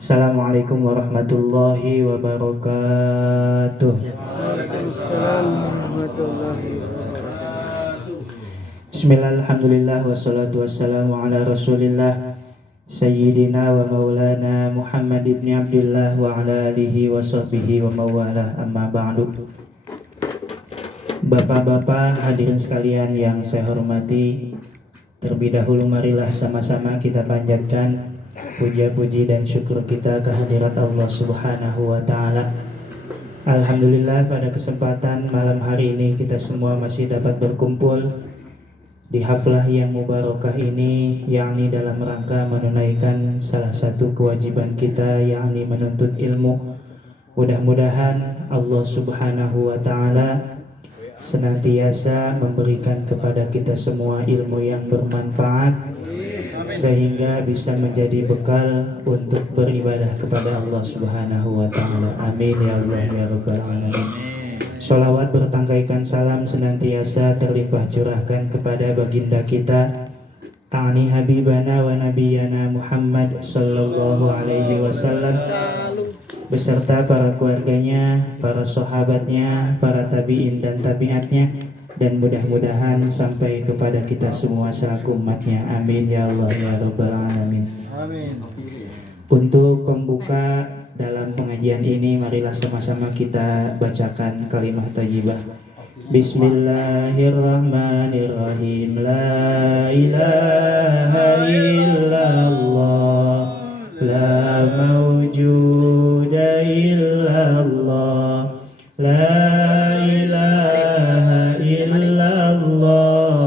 Assalamualaikum warahmatullahi wabarakatuh. Waalaikumsalam warahmatullahi wabarakatuh. Bismillah, alhamdulillah, wassalatu wassalamu ala rasulillah Sayyidina wa maulana Muhammad ibn Abdullah wa ala alihi wa sahbihi wa mawalah, amma ba'du. Bapak-bapak hadirin sekalian yang saya hormati, terlebih dahulu marilah sama-sama kita panjatkan puja-puji dan syukur kita kehadirat Allah Subhanahu wa ta'ala. Alhamdulillah, pada kesempatan malam hari ini kita semua masih dapat berkumpul di haflah yang mubarakah ini, yakni dalam rangka menunaikan salah satu kewajiban kita, yakni menuntut ilmu. Mudah-mudahan Allah Subhanahu wa ta'ala senantiasa memberikan kepada kita semua ilmu yang bermanfaat sehingga bisa menjadi bekal untuk beribadah kepada Allah Subhanahu wa ta'ala. Amin ya Allah ya rabbal alamin. Sholawat bertangkaikan salam senantiasa terlimpah curahkan kepada baginda kita Ta'ani Habibana wa Nabiyana Muhammad sallallahu alaihi wasallam beserta para keluarganya, para sahabatnya, para tabi'in dan tabi'atnya, dan mudah-mudahan sampai kepada kita semua selaku umatnya. Amin ya Allah ya rabbal alamin. Amin. Untuk pembuka dalam pengajian ini, marilah sama-sama kita bacakan kalimat thayyibah. Bismillahirrahmanirrahim. La ilaha illallah, la mawjuda illallah, la ilaha illallah,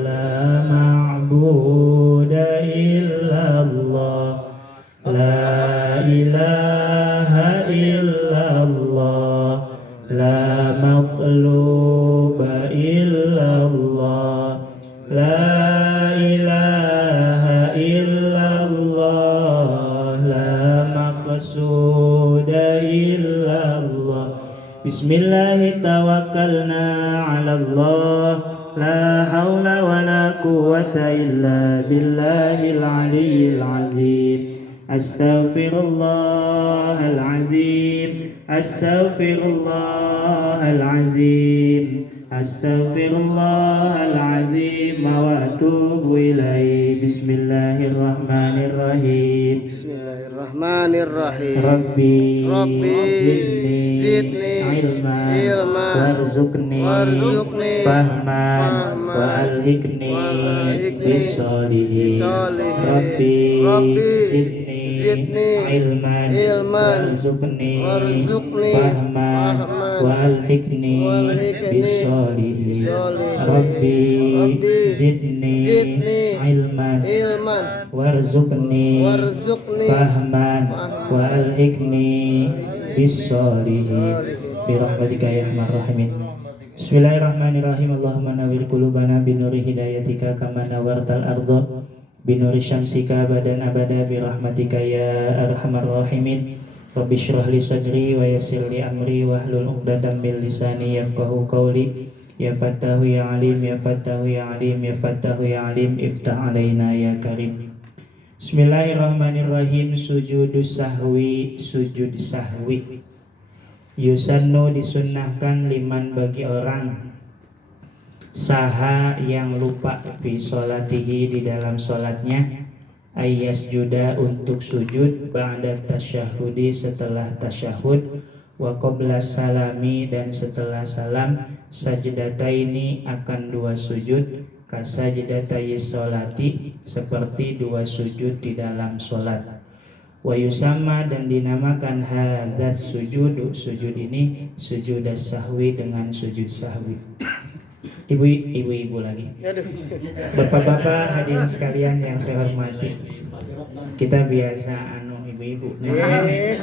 la ma'buda illallah, la ilaha illallah, la matluba illallah, la ilaha illallah, la maqsuda illallah. Bismillahi tawakkalna ala Allah, la hawla wa la quwwata illa billahil aliyyil azim. Astaghfirullahal azim, astaghfirullahal azim, astaghfirullahal azim wa atubu ilaih. Bismillahirrahmanirrahim. Bismillahirrahmanirrahim. Rabbi zidni ilman warzuqni fahman wa alhiqni bis-sholihin. Rabbi zidni ilman warzuqni fahman wa alhiqni bis-sholihin. Rabbi zidni ilman warzuqni fahman wa alhiqni bis-sholihin birahmatika ya arhamar rahimin. Bismillahirrahmanirrahim. Allahumma nawwir qulubana binuri hidayatika kama nawwartal ardha binuri syamsika badan abada birahmatika ya arhamar rahimin. Rabbi shrah li sadri wa yassir li amri wahlul 'uqdatam min lisani yafqahu qawli. Ya Fattahu ya Alim, ya Fattahu ya Alim, ya Fattahu ya Alim, iftah alaina ya Karim. Bismillahirrahmanirrahim. Sujudus sahwi, sujud sahwi. Yusannu disunnahkan liman bagi orang saha yang lupa fi sholatihi di dalam sholatnya, ayas juda untuk sujud ba'da tasyahudi setelah tasyahud, wa qabla salami dan setelah salam, sajdataini akan dua sujud, kasajdatai sholati seperti dua sujud di dalam sholat. Wa yusamma dan dinamakan hadas sujudu, sujud ini sujudas sahwi dengan sujud sahwi. Ibu-ibu lagi. Bapak-bapak hadirin sekalian yang saya hormati, kita biasa ibu-ibu, nenek-nenek.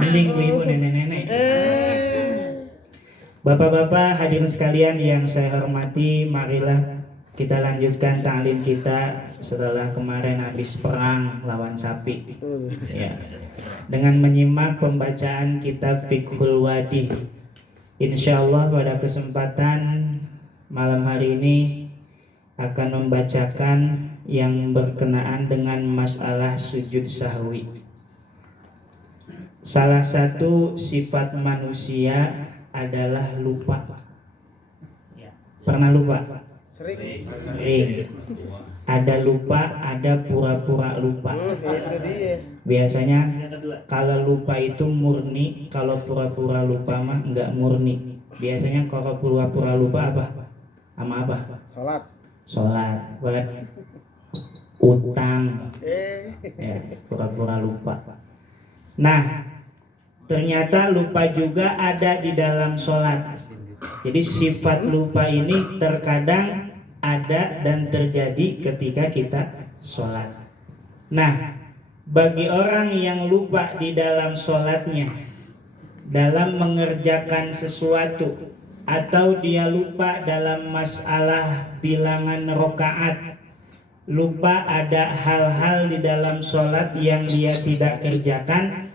Mending ibu-ibu, nenek-nenek. Bapak-bapak hadirin sekalian yang saya hormati, marilah kita lanjutkan ta'lim kita setelah kemarin habis perang lawan sapi. Ya. Dengan menyimak pembacaan kitab Fiqhul Wadi. Insyaallah pada kesempatan malam hari ini akan membacakan yang berkenaan dengan masalah sujud sahwi. Salah satu sifat manusia adalah lupa. Pernah lupa? Sering. Sering. Ada lupa, ada pura-pura lupa. Itu dia. Biasanya kalau lupa itu murni, kalau pura-pura lupa mah enggak murni. Biasanya kalau pura-pura lupa apa? Sama apa? Salat. Sholat, buat utang, ya, pura-pura lupa. Nah, ternyata lupa juga ada di dalam sholat. Jadi sifat lupa ini terkadang ada dan terjadi ketika kita sholat. Nah, bagi orang yang lupa di dalam sholatnya, dalam mengerjakan sesuatu, atau dia lupa dalam masalah bilangan rokaat, lupa ada hal-hal di dalam sholat yang dia tidak kerjakan,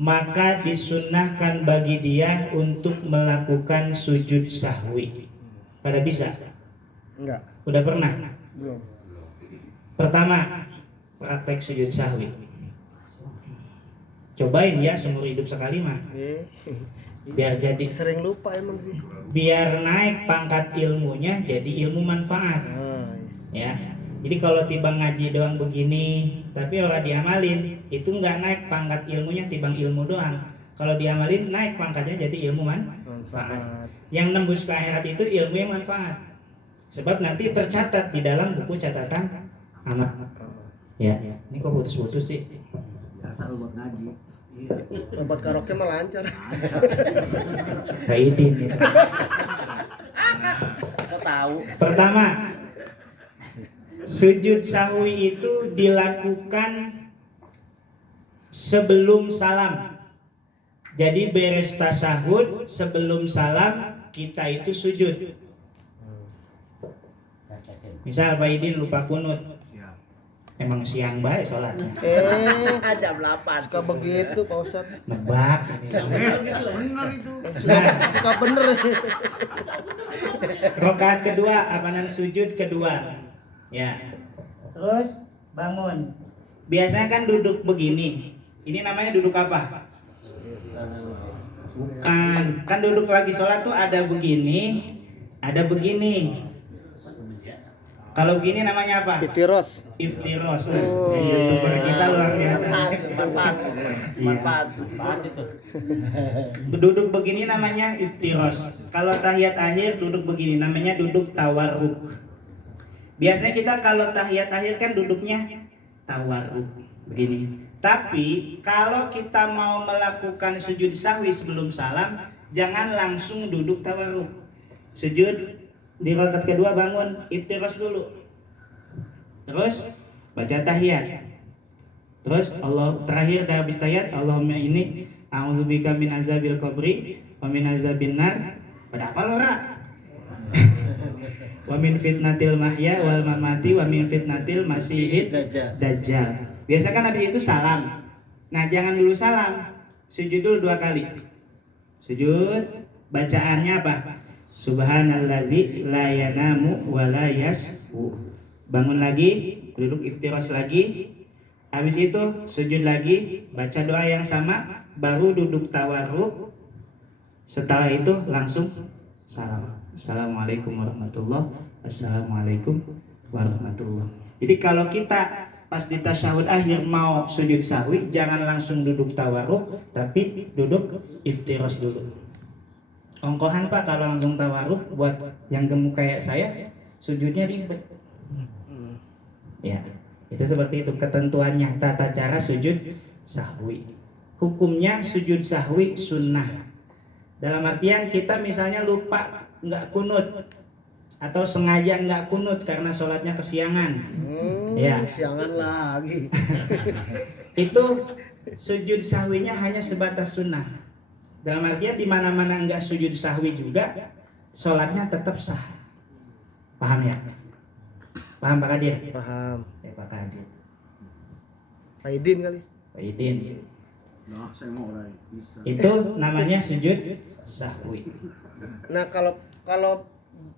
maka disunnahkan bagi dia untuk melakukan sujud sahwi. Pada bisa? Enggak. Udah pernah? Belum. Pertama, praktek sujud sahwi. Cobain ya seumur hidup sekali mah. Biar jadi sering lupa emang sih. Biar naik pangkat ilmunya jadi ilmu manfaat. Ya. Jadi kalau tiba ngaji doang begini, tapi orang diamalin, itu nggak naik pangkat ilmunya, timbang ilmu doang. Kalau diamalin naik pangkatnya jadi ilmu manfaat. Yang nembus ke akhirat itu ilmu yang manfaat. Sebab nanti tercatat di dalam buku catatan amal. Ya, ini kok putus-putus sih? Biasa lu buat ngaji. Obat karaoke mah lancar. Baidin gitu. Tahu. Pertama, sujud sahwi itu dilakukan sebelum salam. Jadi beres tasyahud, sebelum salam kita itu sujud. Misal Pak Idin lupa kunut, emang siang baik sholatnya. Jam 8. Suka begitu Pak Ustadz. Nebak. Benar itu. Suka bener. Rokaat kedua, apaanan sujud kedua. Ya. Terus bangun. Biasanya kan duduk begini. Ini namanya duduk apa? Kan duduk lagi sholat tuh ada begini, ada begini. Kalau begini namanya apa? Iftiros. Iftiros. YouTuber kita luar biasa. Manfaat itu. Duduk begini namanya iftiros. Kalau tahiyat akhir duduk begini namanya duduk tawarruk. Biasanya kita kalau tahiyat akhir kan duduknya tawarruk begini. Tapi kalau kita mau melakukan sujud sahwi sebelum salam, jangan langsung duduk tawarruk. Sujud di rakaat kedua bangun, iftiros dulu. Terus baca tahiyat. Terus Allah terakhir dah habis tahiyat, Allahumma ini a'udzubika min azabil qabri wa min azabin nar. Pada apa lo, Ra? Wa min fitnatil mahya wal mamati wa min fitnatil masihid dajjal. Biasa kan habis itu salam. Nah, jangan dulu salam. Sujud dulu 2 kali. Sujud, bacaannya apa? Subhanalladzi la yanamu wa la yasfu. Bangun lagi, duduk iftiros lagi. Habis itu sujud lagi, baca doa yang sama, baru duduk tawarruk. Setelah itu langsung salam. Assalamualaikum warahmatullahi wabarakatuh. Assalamualaikum warahmatullahi wabarakatuh. Jadi kalau kita pas di tasyahud akhir mau sujud sahwi, jangan langsung duduk tawarruk, tapi duduk iftiros dulu. Ongkohan Pak kalau langsung tawarruk, buat yang gemuk kayak saya sujudnya ribet. Ya, itu seperti itu ketentuannya, tata cara sujud sahwi. Hukumnya sujud sahwi sunnah. Dalam artian kita misalnya lupa nggak kunut atau sengaja nggak kunut karena sholatnya kesiangan. Ya, Kesiangan lagi. itu sujud sahwinya hanya sebatas sunnah. Dalam artian di mana-mana enggak sujud sahwi juga, sholatnya tetap sah. Paham ya? Paham Pak Kadir? Paham. Ya Pak Kadir. Pak Idin kali. Pak Idin. Nah, saya mau lah bisa. Itu namanya sujud sahwi. Nah, kalau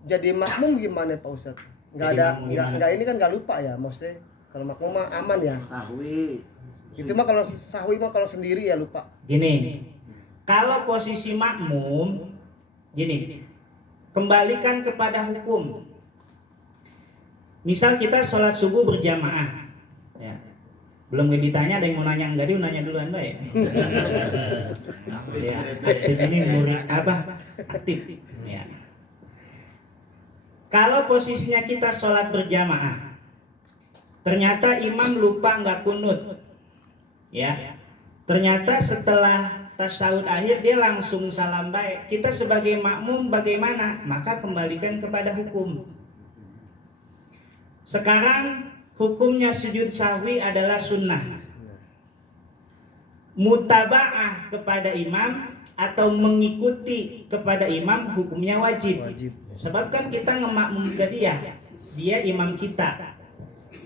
jadi makmum gimana Pak Ustadz? Nggak Jadi ada, makmum gimana? nggak ini kan nggak lupa ya, maksudnya kalau makmum mah aman ya. Sahwi. Itu mah kalau sahwi mah kalau sendiri ya lupa. Gini, kalau posisi makmum, gini, kembalikan kepada hukum. Misal kita sholat subuh berjamaah, ya. Belum ditanya, ada yang mau nanya enggak? Dia nanya duluan, Mbak ya. Ya, aktif ini murid apa? Aktif. Ya. Kalau posisinya kita sholat berjamaah, ternyata imam lupa nggak kunut, ya. Ternyata setelah tasyahud akhir dia langsung salam baik. Kita sebagai makmum bagaimana? Maka kembalikan kepada hukum. Sekarang hukumnya sujud sahwi adalah sunnah. Mutaba'ah kepada imam atau mengikuti kepada imam hukumnya wajib. Sebab kan kita ngemakmum ke dia imam kita.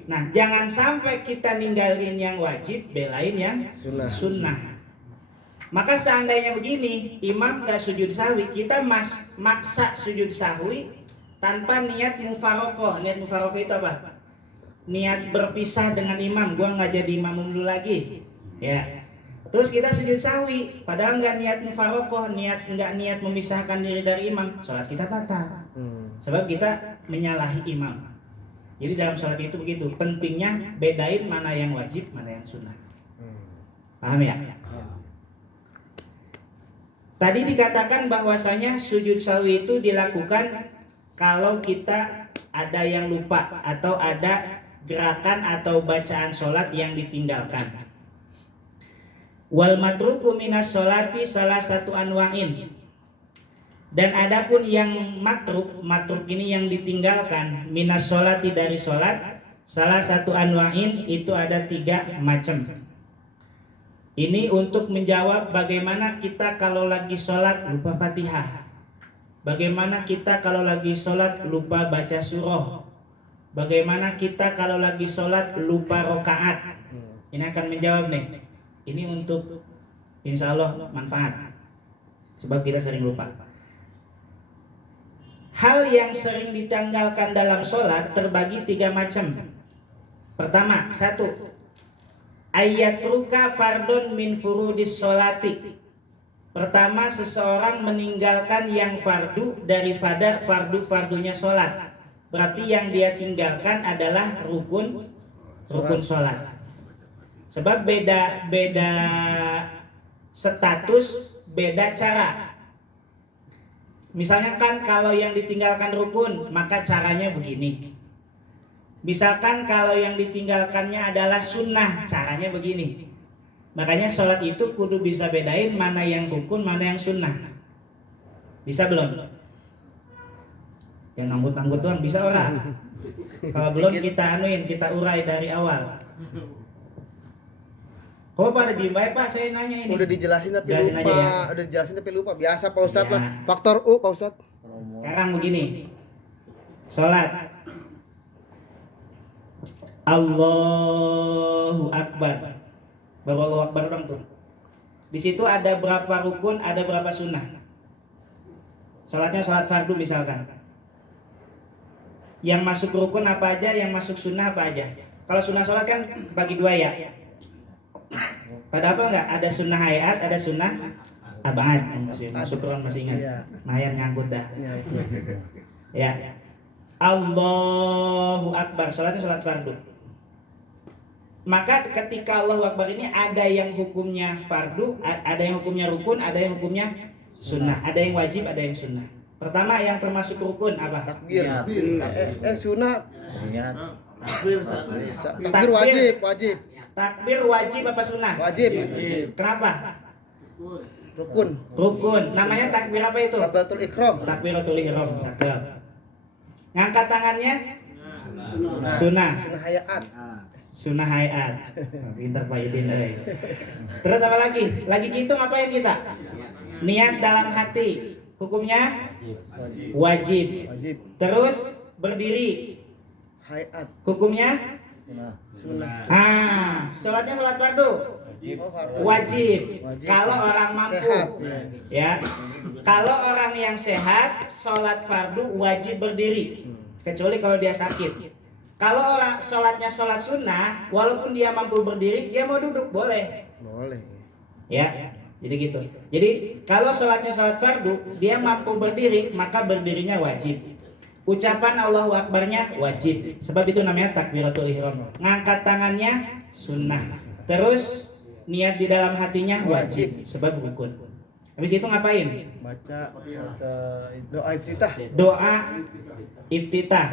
Nah, jangan sampai kita ninggalin yang wajib, belain yang sunnah. Maka seandainya begini, imam gak sujud sahwi, kita maksa sujud sahwi tanpa niat mufarokoh. Niat mufarokoh itu apa? Niat berpisah dengan imam, gua nggak jadi imam dulu lagi, ya. Terus kita sujud sahwi, padahal nggak niat mufarokoh, nggak niat memisahkan diri dari imam, sholat kita batal. Sebab kita menyalahi imam. Jadi dalam sholat itu begitu, pentingnya bedain mana yang wajib, mana yang sunnah. Paham ya? Tadi dikatakan bahwasanya sujud sahwi itu dilakukan kalau kita ada yang lupa atau ada gerakan atau bacaan sholat yang ditinggalkan. Wal matruku minas sholati salah satu anwa'in. Dan adapun yang matruk ini yang ditinggalkan minas sholati dari sholat, salah satu anwa'in itu ada 3 macam. Ini untuk menjawab bagaimana kita kalau lagi sholat lupa Fatihah. Bagaimana kita kalau lagi sholat lupa baca surah. Bagaimana kita kalau lagi sholat lupa rokaat. Ini akan menjawab nih. Ini untuk insya Allah manfaat. Sebab kita sering lupa. Hal yang sering ditanggalkan dalam sholat terbagi 3 macam. Pertama, 1. Ayatruka fardun min furudis sholati. Pertama, seseorang meninggalkan yang fardu daripada fardu-fardunya sholat. Berarti yang dia tinggalkan adalah rukun sholat. Sebab beda status, beda cara. Misalnya kan kalau yang ditinggalkan rukun, maka caranya begini. Misalkan kalau yang ditinggalkannya adalah sunnah, caranya begini. Makanya sholat itu kudu bisa bedain mana yang rukun, mana yang sunnah. Bisa belum? Yang nanggut-nanggut doang bisa orang. Kalau belum kita kita urai dari awal. Kok pada diem baik Pak, saya nanya ini. Udah dijelasin tapi Jelasin lupa. aja ya. Udah dijelasin tapi lupa. Biasa Pak Ustadz Ya. lah. Faktor U Pak Ustadz. Sekarang begini. Sholat. Allahu Akbar. Baru Allahu Akbar dong tuh. Di situ ada berapa rukun, ada berapa sunnah. Sholatnya sholat fardu misalkan. Yang masuk rukun apa aja, yang masuk sunnah apa aja. Kalau sunnah sholat kan bagi 2 ya. Padahal enggak, ada sunnah hayat, ada sunnah abad. Masuk Quran masih ingat. Iya. Mayan ngangkut dah. Ya. Ya. Allahu Akbar, sholatnya sholat fardu. Maka ketika Allahu Akbar ini ada yang hukumnya fardu, ada yang hukumnya rukun, ada yang hukumnya sunnah, ada yang wajib, ada yang sunnah. Pertama yang termasuk rukun apa? Takbir. Sunnah. Takbir. Takbir wajib. Takbir wajib apa sunnah? Wajib. Kenapa? Rukun. Rukun. Namanya takbir apa itu? Takbiratul Ihram. Takbiratul ihram. Cakep. Ngangkat tangannya? Sunnah. Sunnah hayat. Sunnah hayat. Pintar Pak Idin. Terus apa lagi? Lagi gitu ngapain kita? Niat dalam hati. Hukumnya? Wajib. Wajib. Terus berdiri. Hayat. Hukumnya? Sunnah. Sholatnya sholat fardu. Wajib. Kalau orang mampu. Sehat. Ya. Kalau orang yang sehat, sholat fardu wajib berdiri. kecuali kalau dia sakit. Kalau orang sholatnya sholat sunnah, walaupun dia mampu berdiri, dia mau duduk boleh. Boleh. Ya, jadi gitu. Jadi kalau sholatnya sholat fardu, dia mampu berdiri, maka berdirinya wajib. Ucapan Allahu Akbarnya wajib. Sebab itu namanya takbiratul ihram. Ngangkat tangannya sunnah. Terus niat di dalam hatinya wajib. Sebab rukun. Habis itu ngapain? Baca doa iftitah. Doa iftitah.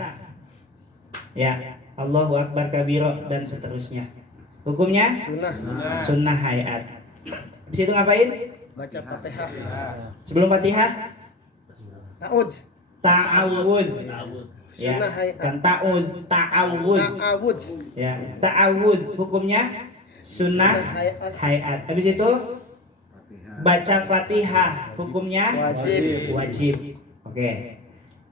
Ya, Allahu Akbar kabiro dan seterusnya. Hukumnya Sunnah. sunnah hayat. Habis itu ngapain? Baca Fatihah. Sebelum Fatihah Ta'awud. ta'awud. Ya, Sunnah hayat. kan ta'awud. Ta'awud. Ya, ta'awud hukumnya sunnah hayat. Habis itu baca Fatihah hukumnya Wajib. Oke.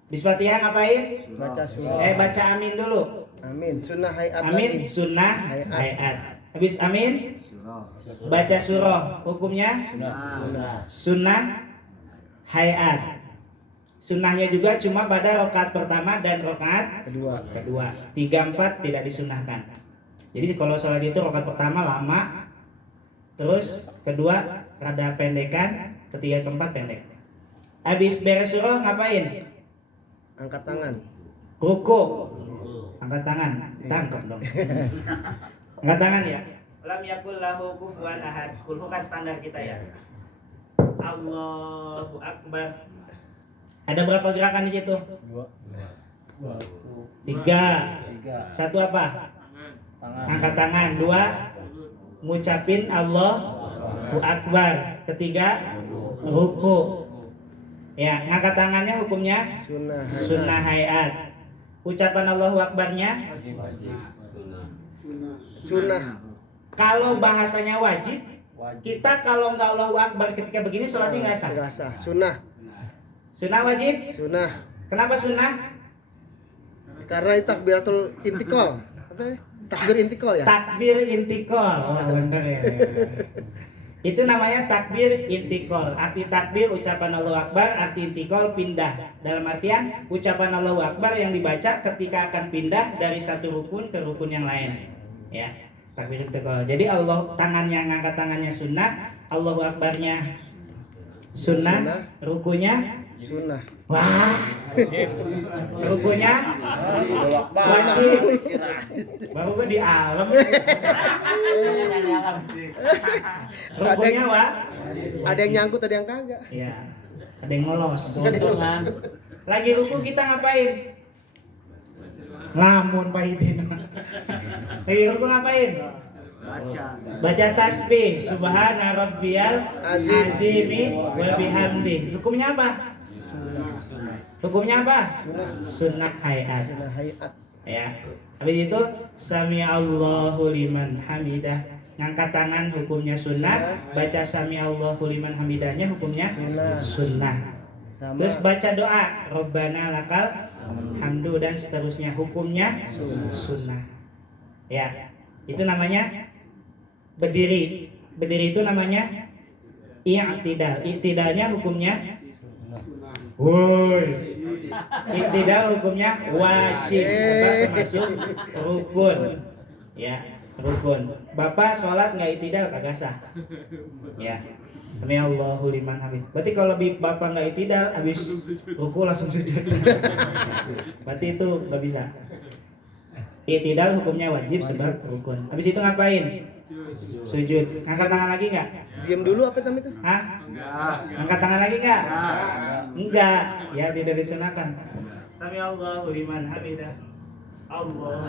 Habis Fatihah ngapain? Baca surah. Baca amin dulu. Amin. Sunnah hayat Amin lagi. sunnah Hayat. hayat. Habis amin Surah. baca surah hukumnya sunnah hayat. Sunnahnya juga cuma pada rakaat pertama dan rakaat kedua. 3, 4 tidak disunahkan. Jadi kalau sholat itu rakaat pertama lama, terus kedua rada pendekan, ketiga keempat pendek. Habis beres surah ngapain? Angkat tangan. Ruku. Angkat tangan, tangkap dong. Angkat tangan ya. Lam yakul lahu kufuwan ahad. Kulhu kan standar kita ya. Allahu Akbar. Ada berapa gerakan di situ? 3. Satu apa? Angkat tangan. 2 ngucapin Allahu Akbar. Ketiga ruku. Ya, ngangkat tangannya hukumnya sunnah hayat. Ucapan Allahu Akbarnya Sunnah. kalau bahasanya wajib, kita kalau nggak Allahu Akbar ketika begini sholatnya nggak sah. Nggak sah. Sunnah. Sunnah wajib. Sunnah. Kenapa sunnah? Karena itu takbiratul intikal. Apa ya? Takbir intikal ya? Takbir intikal. Oh, bener ya. Itu namanya takbir intikal. Arti takbir ucapan Allahu Akbar, arti intikal pindah. Dalam artian ucapan Allahu Akbar yang dibaca ketika akan pindah dari satu rukun ke rukun yang lain. Ya, takbir intikal. Jadi Allah tangannya ngangkat tangannya sunnah, Allahu Akbarnya sunnah, rukunya Sunnah. wah, rukunya wajib. Baru gue di alam. Rukunya wah. Ada yang nyangkut, ada yang kagak. Iya. Ada yang ngolos. Lagi ruku kita ngapain? Lamun Pak Hidin. Lagi ruku ngapain? Baca tasbih subhana rabbiyal azimi wa bihamdi. Hukumnya apa? Hukumnya apa? Sunnah hayat. Sunnah hayat. Ya. Habis itu sami Allahu liman hamidah. Ngangkat tangan hukumnya sunnah, baca sami Allahu liman hamidahnya hukumnya sunnah. Sama. Terus baca doa Rabbana lakal hamdu dan seterusnya hukumnya sunnah. Ya. Itu namanya berdiri. Berdiri itu namanya i'tidal. I'tidalnya hukumnya woi. I'tidal hukumnya wajib sebab termasuk rukun. Ya, rukun. Bapak sholat nggak i'tidal kagak sah. Ya. Sami Allahu liman hamid. Berarti kalau bapak nggak i'tidal habis ruku langsung sujud. Berarti itu nggak bisa. I'tidal hukumnya wajib sebab rukun. Habis itu ngapain? Sujud. Angkat tangan lagi nggak? Diam dulu apa tam itu? Hah? Angkat tangan lagi nggak? Enggak. Ya tidak disunahkan. Sami Allahu liman hamidah. Allah.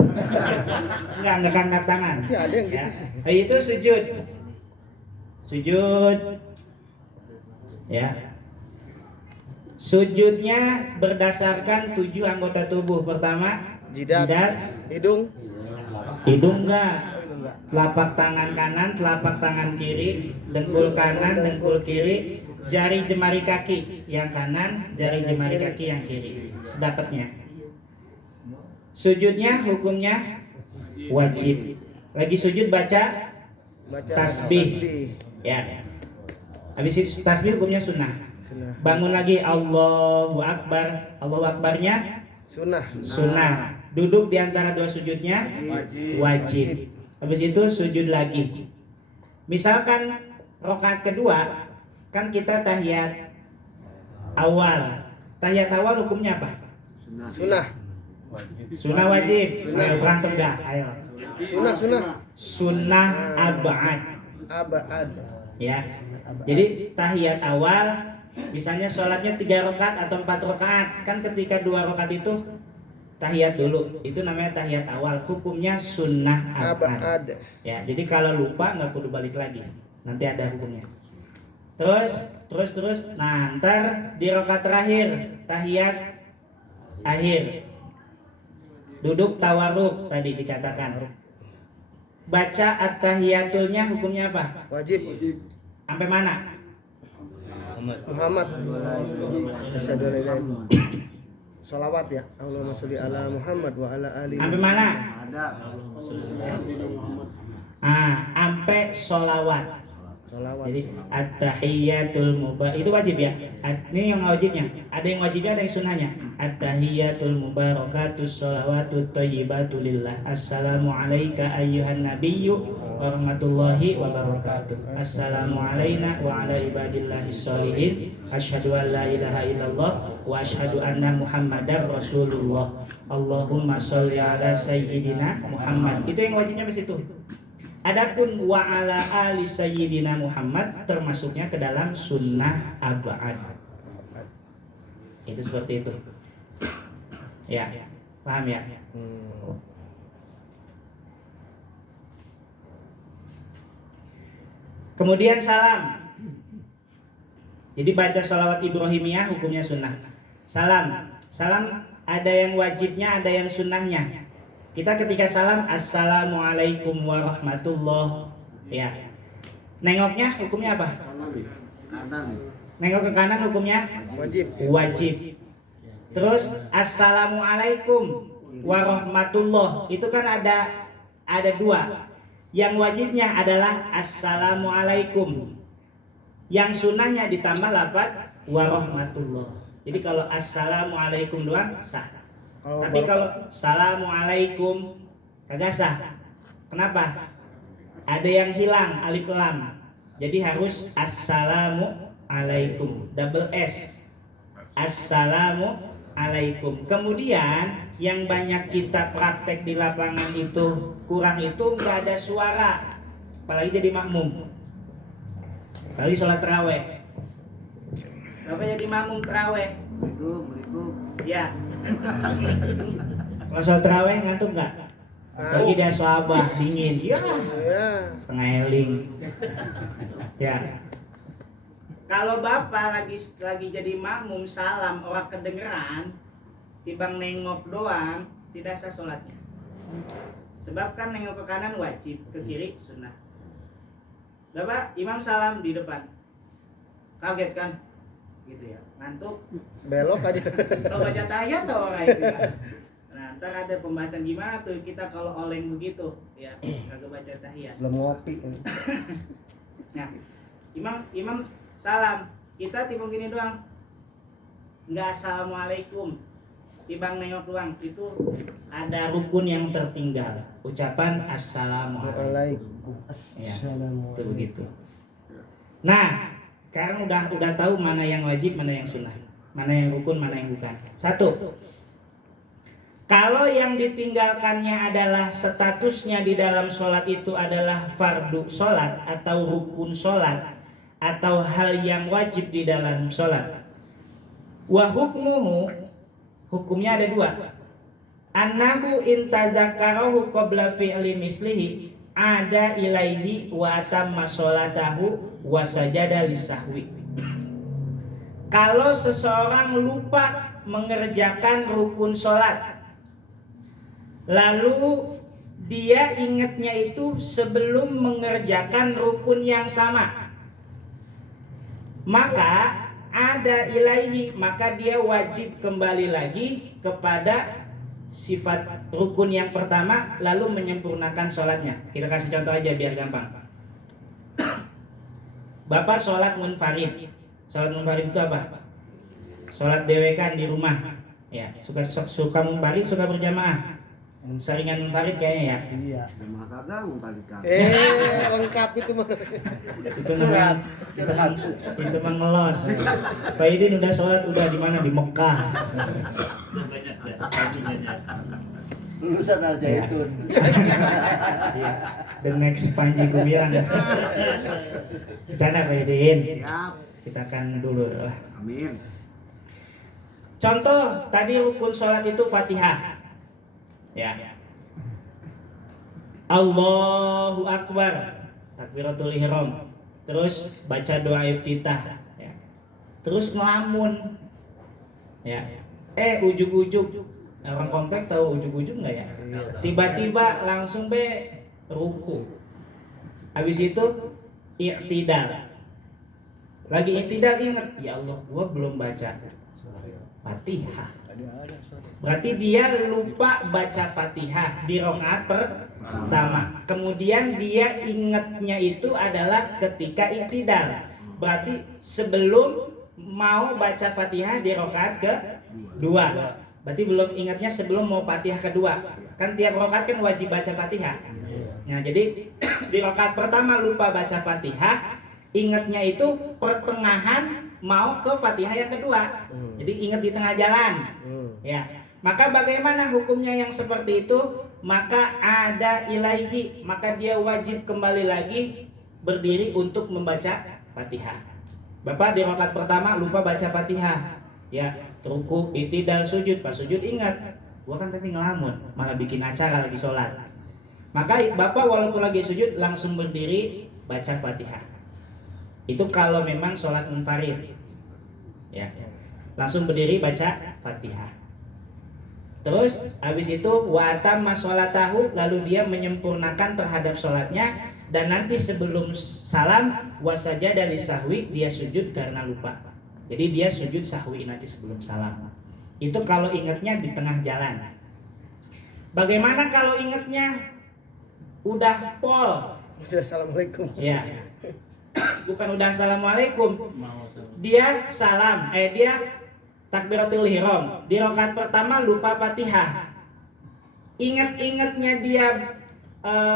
Enggak angkat tangan. Tapi ada yang gitu. Ya. Itu sujud. Sujud. Ya. Sujudnya berdasarkan 7 anggota tubuh. Pertama, Jidat, hidung, enggak. Telapak tangan kanan, telapak tangan kiri, dengkul kanan, dengkul kiri, jari jemari kaki yang kanan, jari jemari kaki yang kiri. Sedapatnya. Sujudnya hukumnya wajib. Lagi sujud baca tasbih. Ya. Habis itu tasbih hukumnya sunnah. Bangun lagi Allahu Akbar. Allahu Akbarnya Sunnah. Duduk di antara dua sujudnya wajib. Habis itu sujud lagi. Misalkan rakaat kedua kan kita tahiyat awal. Tahiyat awal hukumnya apa? Sunnah. Sunnah wajib. Sunnah. Ayo berantem dah. Ayo. Sunnah abad. Abad. Ya. Jadi tahiyat awal misalnya sholatnya 3 rakaat atau 4 rakaat, kan ketika 2 rakaat itu tahiyat dulu, itu namanya tahiyat awal, hukumnya sunnah abad. Ya, jadi kalau lupa nggak perlu balik lagi, nanti ada hukumnya. Terus, nah ntar di rakaat terakhir tahiyat akhir, duduk tawarruk tadi dikatakan, baca at-tahiyatulnya hukumnya apa? Wajib. Sampai mana? Muhammad. Asyhadu an la ilaha illallah. Sholawat ya. Allahumma sholli ala Muhammad wa ala ali. Sampai mana? Ada. Sampai sholawat. Sholawat. Jadi at-tahiyatul mubarak itu wajib ya. Ini yang wajibnya. Ada yang wajibnya, ada yang sunnahnya. At-tahiyatul mubarakatus sholawatut thayyibatu lillah. Assalamu alayka ayyuhan nabiyyu wa rahmatullahi wa barakatuh. Assalamu alayna wa ala ibadillahis sholihin. Asyhadu an la ilaha illallah wa asyhadu anna Muhammadar Rasulullah. Allahumma sholli ala sayyidina Muhammad. Itu yang wajibnya di situ. Adapun wa ala ali sayyidina Muhammad termasuknya ke dalam sunnah abad. Itu seperti itu. Ya, paham ya? Kemudian salam. Jadi baca sholawat Ibrahimiyah hukumnya sunnah. Salam ada yang wajibnya, ada yang sunnahnya. Kita ketika salam assalamualaikum warahmatullah, ya. Nengoknya hukumnya apa? Kanan. Nengok ke kanan hukumnya wajib. Terus assalamualaikum warahmatullah itu kan ada 2. Yang wajibnya adalah assalamualaikum. Yang sunnahnya ditambah lafaz warahmatullah. Jadi kalau assalamualaikum doang sah. Tapi kalau assalamualaikum kagak sah. Kenapa? Ada yang hilang alif lam. Jadi harus assalamualaikum, double S. Assalamualaikum. Kemudian yang banyak kita praktek di lapangan itu kurang itu nggak ada suara. Apalagi jadi makmum. Apalagi sholat taraweh. Bapak jadi makmum taraweh. Assalamualaikum. Ya. Kalau sholat taraweh ngantuk nggak? Lagi dia sahabat dingin, ya. Setengah eling. Ya. Kalau bapak lagi jadi makmum salam orang kedengeran, tibang nengok doang, tidak sah sholatnya. Sebab kan nengok ke kanan wajib, ke kiri sunnah. Bapak imam salam di depan, kaget kan? Gitu ya, ngantuk. Belok aja. Tahu baca tahiyat atau orang itu ya? Nah, ntar ada pembahasan gimana tuh kita kalau oleng begitu, ya, kagak baca tahiyat. Belum ngopi. Nah, imam salam, kita timbang gini doang, nggak assalamualaikum, timbang nengok doang, itu ada rukun yang tertinggal, ucapan assalamualaikum. Ya, itu begitu. Nah, sekarang udah tahu mana yang wajib, mana yang sunnah, mana yang rukun, mana yang bukan. 1. Kalau yang ditinggalkannya adalah statusnya di dalam sholat itu adalah fardu sholat atau rukun sholat atau hal yang wajib di dalam sholat. Wa hukmuhu, hukumnya ada 2. Annahu intadzakarahu qabla fi'li mislihi ada ilaihi wa atamma sholatahu wa sajada lisahwi. Kalau seseorang lupa mengerjakan rukun sholat, lalu dia ingatnya itu sebelum mengerjakan rukun yang sama, maka ada ilaihi, maka dia wajib kembali lagi kepada sifat rukun yang pertama lalu menyempurnakan sholatnya. Kita kasih contoh aja biar gampang. Bapak sholat munfarid. Sholat munfarid itu apa? Sholat dewekan di rumah, Ya, suka munfarid, suka berjamaah. Seringan munfarid kayaknya ya. Iya. Jamaah kagak muntalikan. Lengkap itu mah. Itu mah ngelos. Pak Idin udah sholat udah di mana? Di Mekah. Lulusan Al Zaitun. The next Panji Gumilang. Bercanda Pak Idin. Siap. Kita akan dulu lah. Amin. Contoh tadi rukun sholat itu Fatihah. Ya. Allahu Akbar. Takbiratul ihram. Terus baca doa iftitah. Ya. Terus ngelamun. Ya. Ujug-ujug. Orang komplek tahu ujug-ujug nggak ya? Tiba-tiba langsung ruku. Habis itu i'tidal. Lagi i'tidal ingat, ya Allah, gua belum baca Fatihah. Berarti dia lupa baca Fatihah di rakaat pertama. Kemudian dia ingatnya itu adalah ketika i'tidal. Berarti sebelum mau baca Fatihah di rakaat kedua. Berarti belum ingatnya sebelum mau Fatihah kedua. Kan tiap rakaat kan wajib baca Fatihah. Nah, jadi di rakaat pertama lupa baca Fatihah, ingatnya itu pertengahan mau ke Fatihah yang kedua. Jadi ingat di tengah jalan. Ya. Maka bagaimana hukumnya yang seperti itu? Maka ada ilaihi, maka dia wajib kembali lagi berdiri untuk membaca Fatihah. Bapak di rakaat pertama lupa baca Fatihah. Ya, ruku, i'tidal, sujud. Pas sujud ingat, gua kan tadi ngelamun, malah bikin acara lagi sholat. Maka Bapak walaupun lagi sujud langsung berdiri baca Fatihah. Itu kalau memang sholat munfarid. Ya. Langsung berdiri baca Fatihah. Terus habis itu wa atamma sholatahu, lalu dia menyempurnakan terhadap sholatnya, dan nanti sebelum salam wasajada lisahwi, dia sujud karena lupa. Jadi dia sujud sahwi nanti sebelum salam. Itu kalau ingatnya di tengah jalan. Bagaimana kalau ingatnya udah pol? Udah assalamualaikum. Ya. Bukan udah assalamualaikum. Dia salam, dia takbiratul ihram. Di rakaat pertama lupa Fatihah. Ingat-ingatnya dia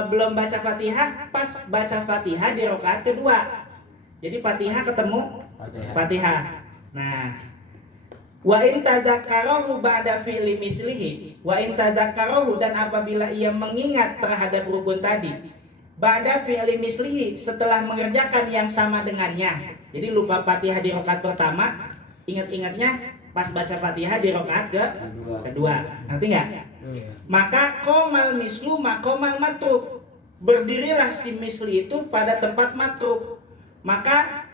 belum baca Fatihah, pas baca Fatihah di rakaat kedua. Jadi Fatihah ketemu Fatihah. Nah, wa in tadzakarahu ba'da fi'li mislihi, wa in tadzakarahu, dan apabila ia mengingat terhadap rukun tadi, ba'da fi'li mislihi, setelah mengerjakan yang sama dengannya. Jadi lupa Fatihah di rakaat pertama, ingat-ingatnya pas baca Fatihah di rakaat kedua. Ngerti enggak? Maka qomal mislu maqamal matruk. Berdirilah si misli itu pada tempat matruk. Maka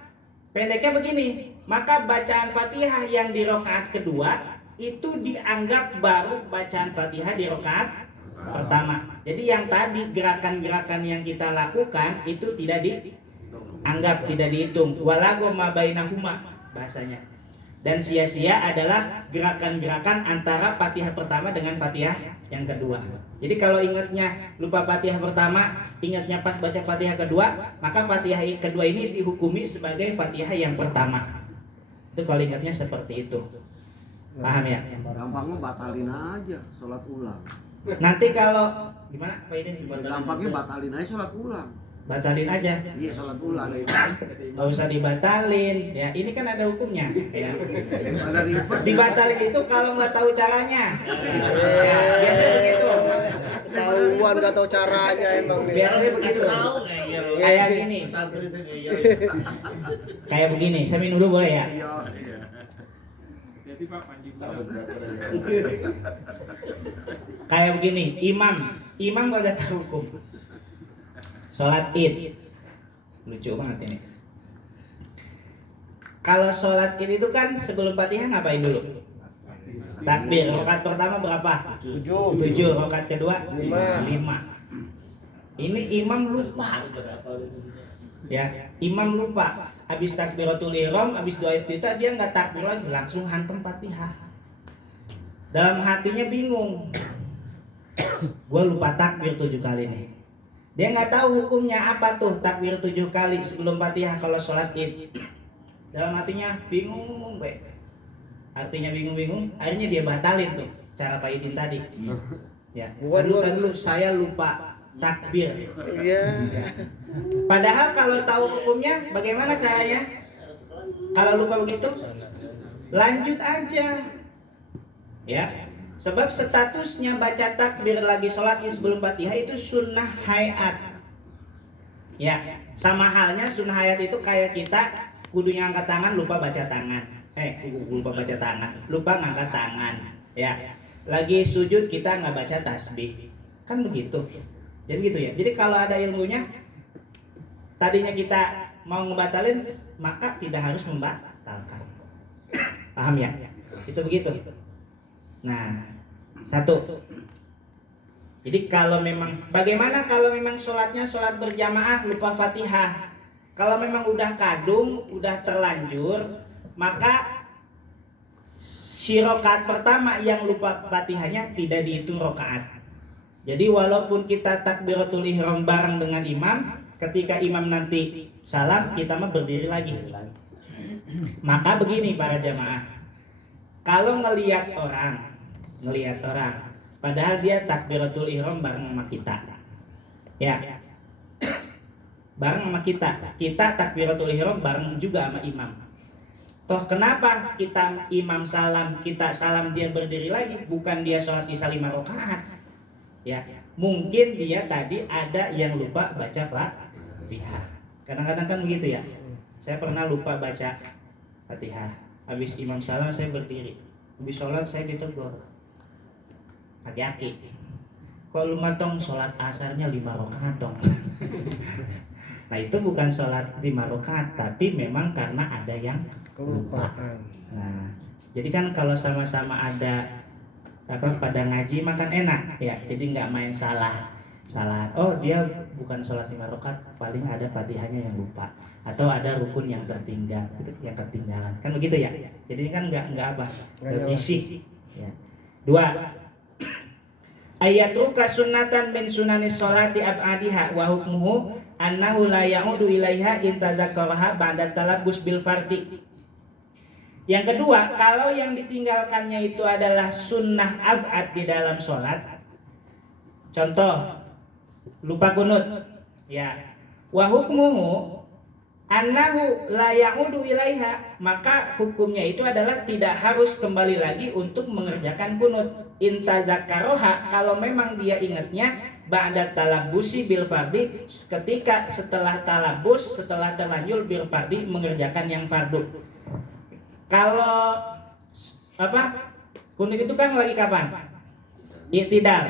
pendeknya begini, maka bacaan Fatihah yang di rakaat kedua itu dianggap baru bacaan Fatihah di rakaat pertama. Jadi yang tadi gerakan-gerakan yang kita lakukan itu tidak dianggap, tidak dihitung. Walago ma bainahuma bahasanya. Dan sia-sia adalah gerakan-gerakan antara Fatihah pertama dengan Fatihah yang kedua. Jadi kalau ingatnya lupa Fatihah pertama, ingatnya pas baca Fatihah kedua, maka Fatihah kedua ini dihukumi sebagai Fatihah yang pertama. Itu kalau ingatnya seperti itu. Paham ya? Gampangnya batalin aja sholat ulang. Nanti kalau gimana Pak Idin? Gampangnya batalin aja sholat ulang. Batalin aja. Iya, sholat ulang itu. Nggak usah dibatalin. Ya, ini kan ada hukumnya. Ya. Ada ribet. Dibatalin itu kalau nggak tahu caranya. Ya, biasanya begitu. Ketahuan nggak tahu caranya emang nih. Biasanya begitu. Kayak gini. Kayak begini. Saya minum dulu boleh ya? Iya. Kayak begini. Imam kagak tahu hukum. Sholat Id. Lucu banget ini. Kalau sholat Id itu kan sebelum Fatihah ngapain dulu? Takbir. Rakaat pertama berapa? 7. Rakaat kedua 5. Ini imam lupa. Ya, imam lupa. Habis takbiratul ihram, habis doa iftitah, dia nggak takbir lagi, langsung hantem Fatihah. Dalam hatinya bingung. Gua lupa takbir 7 kali nih. Dia nggak tahu hukumnya apa tuh takbir 7 kali sebelum Fatihah kalau sholat Id. Dalam hatinya bingung, artinya bingung-bingung, akhirnya dia batalin tuh cara Pak Idin tadi. Ya, Gua- dulu saya lupa takbir. Iya. Padahal kalau tahu hukumnya, bagaimana caranya? Kalau lupa begitu, lanjut aja. Ya, sebab statusnya baca takbir lagi sholat sebelum Fatihah itu sunnah hayat. Ya, sama halnya sunnah hayat itu kayak kita kudunya angkat tangan lupa baca tangan. Lupa baca tangan, lupa ngangkat tangan. Ya, lagi sujud kita nggak baca tasbih, kan begitu. Jadi gitu ya. Jadi kalau ada ilmunya, tadinya kita mau ngebatalin, maka tidak harus membatalkan. Paham ya? Itu begitu. Nah, satu. Jadi kalau memang, bagaimana kalau memang sholatnya sholat berjamaah lupa Fatihah? Kalau memang udah kadung, udah terlanjur, maka si rokaat pertama yang lupa Fatihahnya tidak dihitung rokaat. Jadi walaupun kita takbiratul ihram bareng dengan imam, ketika imam nanti salam, kita mah berdiri lagi. Maka begini para jamaah, kalau ngelihat orang, padahal dia takbiratul ihram bareng sama kita, ya, bareng sama kita takbiratul ihram bareng juga sama imam. Toh kenapa kita imam salam, kita salam dia berdiri lagi, bukan dia sholat isya 5 rakaat? Ya, mungkin dia tadi ada yang lupa baca Fatihah. Kadang-kadang kan begitu ya. Saya pernah lupa baca Fatihah. Habis imam salam saya berdiri. Habis sholat saya ditegur. Aki-aki, kok lu matong sholat asarnya 5 rakaat tong. Nah itu bukan sholat 5 rakaat, tapi memang karena ada yang lupa. Nah, jadi kan kalau sama-sama ada pada ngaji makan enak ya, jadi nggak main salah. Oh dia bukan sholat 5 rakaat, paling ada Fatihahnya yang lupa, atau ada rukun yang tertinggal, yang ketinggalan, kan begitu ya. Jadi kan nggak berisik. Ya. 2. Ayatruka sunnatan min sunanis sholati ab'adiha wa hukmuhu annahu la ya'udu ilaiha in tadzakkaraha ba'da talabbus bil fardi. Yang kedua, kalau yang ditinggalkannya itu adalah sunnah ab'ad di dalam sholat, contoh lupa kunut, ya, wa hukmuhu annahu la ya'udu ilaiha, maka hukumnya itu adalah tidak harus kembali lagi untuk mengerjakan kunut. In tadzakkaroha, kalau memang dia ingatnya ba'da talabbusi bil fardi, ketika setelah talabus, setelah terlanjur bil fardi mengerjakan yang fardu. Kalau kunut itu kan lagi kapan? I'tidal.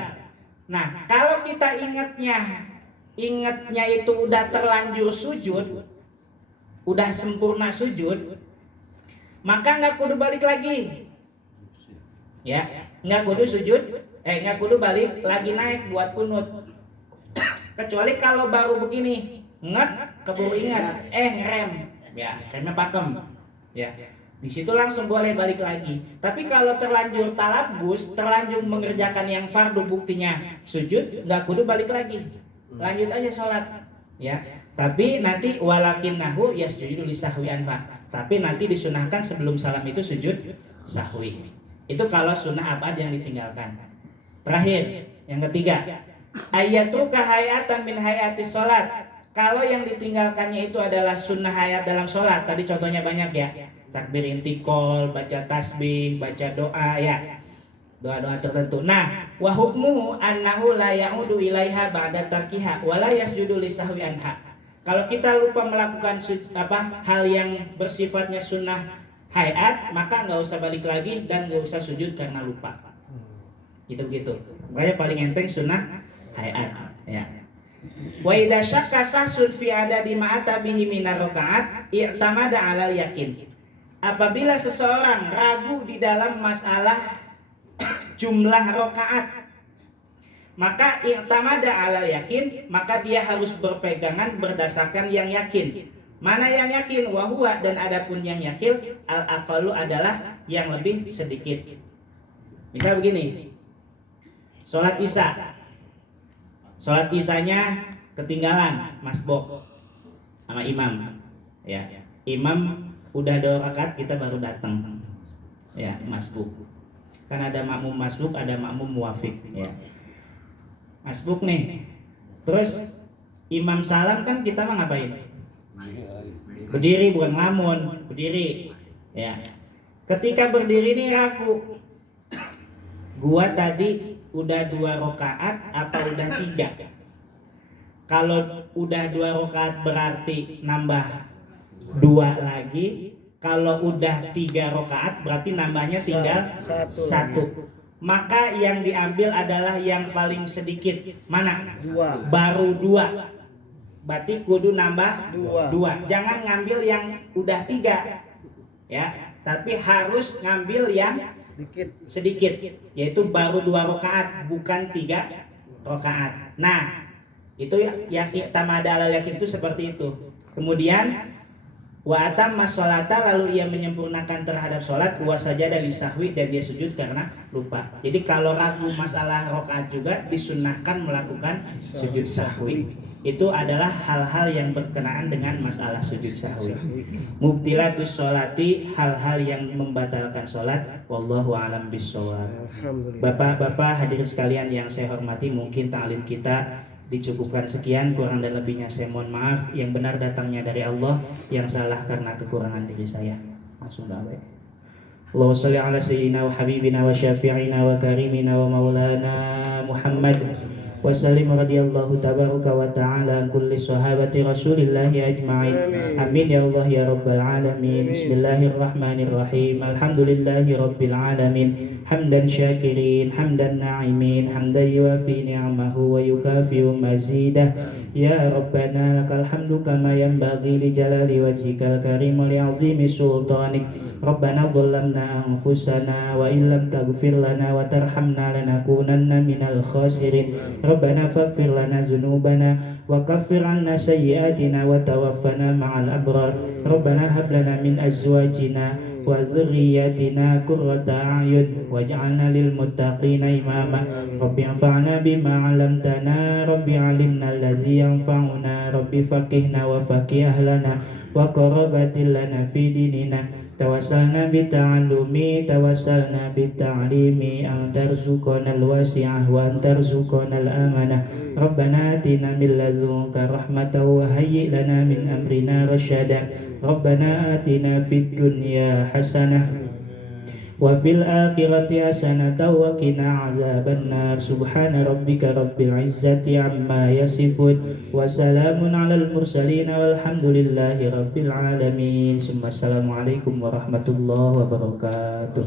Nah, kalau kita ingatnya itu udah terlanjur sujud, udah sempurna sujud, maka nggak kudu balik lagi. Ya, nggak kudu sujud, nggak kudu balik lagi naik buat kunut. Kecuali kalau baru begini, keburu ingat, ngerem, ya, remnya pakem, ya. Di situ langsung boleh balik lagi. Tapi kalau terlanjur talabus, terlanjur mengerjakan yang fardu, buktinya sujud, nggak kudu balik lagi, lanjut aja sholat, ya. Tapi nanti walakinnahu yasjudu lisahwi anha, tapi nanti disunahkan sebelum salam itu sujud sahwi. Itu kalau sunnah abad yang ditinggalkan. Terakhir, yang ketiga, ayatruka hayatan min hayati sholat. Kalau yang ditinggalkannya itu adalah sunnah hayat dalam sholat, tadi contohnya banyak ya, takbir intikal, baca tasbih, baca doa, ya, doa-doa tertentu. Nah, wa hukmuhu annahu la ya'udu ilaiha ba'da tarkiha wa la yasjudu lisahwi anha. Kalau kita lupa melakukan hal yang bersifatnya sunnah hayat, maka nggak usah balik lagi dan nggak usah sujud karena lupa. Gitu. Makanya paling enteng sunnah hayat, ya. Wa idza syakka sahsun fi adadi ma'ata bihi minar rakaat i'tamada 'alal yakin. Apabila seseorang ragu di dalam masalah jumlah rakaat, maka i'tamada 'alal yakin, maka dia harus berpegangan berdasarkan yang yakin. Mana yang yakin? Wahuwa, dan adapun yang yakin al-aqallu adalah yang lebih sedikit. Misal begini, sholat isya, sholat isyanya ketinggalan masbuk sama imam, ya, imam udah 2 rakaat kita baru datang, Ya, masbuk. Kan ada makmum masbuk, ada makmum muwafiq, ya. Masbuk nih. Terus imam salam kan kita mah ngapain? Berdiri, bukan ngelamun, berdiri. Ya. Ketika berdiri nih ragu. Gua tadi udah 2 rakaat apa udah 3? Kalau udah 2 rakaat berarti nambah 2 lagi. Kalau udah 3 rakaat berarti nambahnya tinggal 1. Maka yang diambil adalah yang paling sedikit. Mana? 2. Baru 2. Berarti kudu nambah 2. Jangan ngambil yang udah 3. Ya, tapi harus ngambil yang sedikit, yaitu baru 2 rakaat, bukan 3 rakaat. Nah, itu yang i'tamada ala yakin itu seperti itu. Kemudian wa atamma sholata, lalu ia menyempurnakan terhadap sholat, wa sajada li sahwi, dan dia sujud karena lupa. Jadi kalau ragu masalah rakaat juga disunnahkan melakukan sujud sahwi. Itu adalah hal-hal yang berkenaan dengan masalah sujud sahwi. Mubtilatus sholati, hal-hal yang membatalkan sholat. Wallahu a'lam bishawab. Bapak-bapak hadirin sekalian yang saya hormati, mungkin ta'lim kita dicukupkan sekian, kurang dan lebihnya saya mohon maaf. Yang benar datangnya dari Allah, yang salah karena kekurangan diri saya. Langsung baik. Allahumma sholli ala sayyidina wa habibina wa syafi'ina wa karimina wa maulana Muhammad wa sallim radhiyallahu tabaraka wa ta'ala an kulli sahabati rasulillahi ajma'in. Amin ya Allah ya rabbal alamin. Bismillahirrahmanirrahim. Alhamdulillahi rabbil alamin. Hamdan syakirin, hamdan na'imin, hamdan yuafi ni'amahu wa yukafi'u mazidah. Ya Rabbana lakal hamdu kama yanbaghi li jalali wajhikal karim wa li'azimi sultanik. Rabbana dhallamna anfusana wa illam taghfir lana wa tarhamna lanakunanna minal khasirin. Rabbana faghfir lana dzunubana wa kaffir 'anna sayyi'atina wa tawaffana ma'al abrar. Rabbana hab lana min azwajina wa dzurriyyatina qurrata a'yun waj'alna lil muttaqina imama. Rabbi anfa'na bima 'allamtana, Rabbi 'allimna alladzi yanfa'una, Rabbi faqihna wa faqih ahlana wa qarabatil lana fi dinina. Tawassalna bita'allumi, tawassalna bita'limi, antarzuqana al-wasi'ah wa antarzuqana al-amanah. Rabbana atina min ladunka rahmatan wa hayyi' lana min amrina rasyada. Rabbana atina fid dunya hasanah wa fil akhirati hasanatan wa qina azabannar. Subhana rabbika rabbil izzati amma yasifun wa salamun alal mursalin walhamdulillahi rabbil alamin. Assalamualaikum warahmatullahi wabarakatuh.